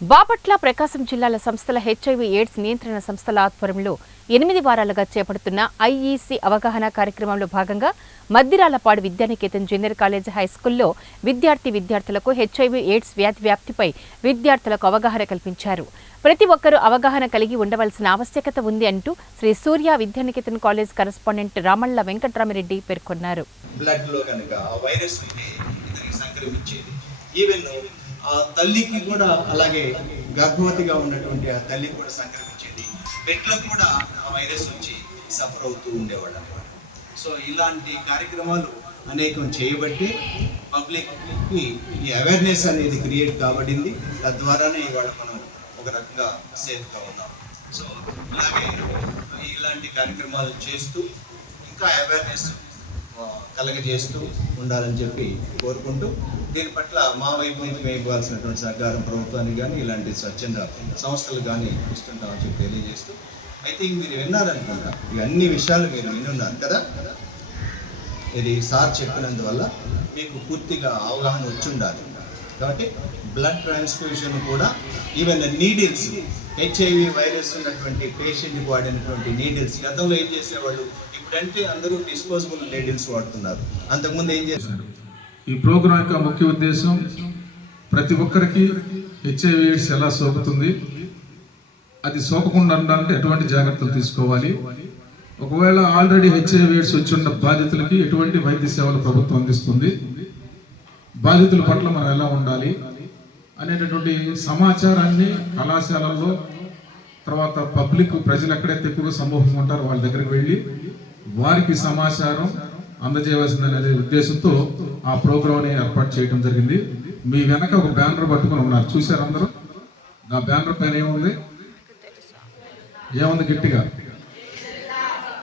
బాపట్ల ప్రకాశం జిల్లాల సంస్థల HIV AIDS నియంత్రణ సంస్థల ఆధ్వర్యంలో 8 వారాలుగా చేపడుతున్న ఐఈసీ అవగాహన కార్యక్రమంలో భాగంగా మద్దిరాలపాడు విద్యానికేతన్ జూనియర్ కాలేజ్ హైస్కూల్లో విద్యార్థులకు హెచ్ఐవి ఎయిడ్స్ వ్యాధి వ్యాప్తిపై విద్యార్థులకు అవగాహన కల్పించారు. ప్రతి ఒక్కరూ అవగాహన కలిగి ఉండవలసిన ఆవశ్యకత ఉంది అంటూ శ్రీ సూర్య విద్యానికేతన్ కాలేజ్ కరెస్పాండెంట్ రామళ్ళ వెంకట్రామిరెడ్డి పేర్కొన్నారు. ఆ తల్లికి కూడా అలాగే గర్భవతిగా ఉన్నటువంటి ఆ తల్లికి కూడా సంక్రమించేది, పెట్లకు కూడా ఆ వైరస్ వచ్చి సఫర్ అవుతూ ఉండేవాళ్ళు అనమాట. సో ఇలాంటి కార్యక్రమాలు అనేకం చేయబట్టి పబ్లిక్కి ఈ అవేర్నెస్ అనేది క్రియేట్ కాబడింది. తద్వారానే ఇవాళ మనం ఒక రకంగా సేఫ్గా ఉన్నాం. సో ఇలాంటి కార్యక్రమాలు చేస్తూ ఇంకా అవేర్నెస్ కలగజేస్తూ ఉండాలని చెప్పి కోరుకుంటూ, దీని పట్ల మా వైపు నుంచి మేము ఇవ్వాల్సినటువంటి సహకారం ప్రభుత్వానికి కానీ ఇలాంటి స్వచ్ఛంద సంస్థలు కానీ ఇస్తుంటామని చెప్పి తెలియజేస్తూ, ఐ థింక్ మీరు విన్నారనుకుంటా, ఇవన్నీ విషయాలు మీరు వినున్నారు కదా. ఇది సార్ చెప్పినందువల్ల మీకు పూర్తిగా అవగాహన వచ్చి ఉండాలి. కాబట్టి బ్లడ్ ట్రాన్స్ఫ్యూషన్ కూడా, ఈవెన్ నీడిల్స్, హెచ్ఐవి వైరస్ ఉన్నటువంటి పేషెంట్కి వాడినటువంటి నీడిల్స్ గతంలో ఏం చేసేవాళ్ళు, ఇప్పుడంటే అందరూ డిస్పోజబుల్ నీడిల్స్ వాడుతున్నారు. అంతకుముందు ఏం చేశారు? ఈ ప్రోగ్రాం యొక్క ముఖ్య ఉద్దేశం ప్రతి ఒక్కరికి హెచ్ఐవి ఎయిడ్స్ ఎలా సోకుతుంది, అది సోకకుండా ఉండాలంటే ఎటువంటి జాగ్రత్తలు తీసుకోవాలి, ఒకవేళ ఆల్రెడీ హెచ్ఐవి ఎయిడ్స్ వచ్చి ఉన్న బాధితులకి ఎటువంటి వైద్య సేవలు ప్రభుత్వం అందిస్తుంది, బాధితుల పట్ల మనం ఎలా ఉండాలి అనేటటువంటి సమాచారాన్ని కళాశాలల్లో, తర్వాత పబ్లిక్ ప్రజలు ఎక్కడైతే ఎక్కువగా సమూహం ఉంటారో వాళ్ళ దగ్గరికి వెళ్ళి వారికి సమాచారం అందజేయవలసిందనే ఉద్దేశంతో ఆ ప్రోగ్రామ్ని ఏర్పాటు చేయడం జరిగింది. మీ వెనక ఒక బ్యానర్ పట్టుకుని ఉన్నారు, చూశారు అందరూ. ఆ బ్యానర్ పైన ఏముంది గట్టిగా?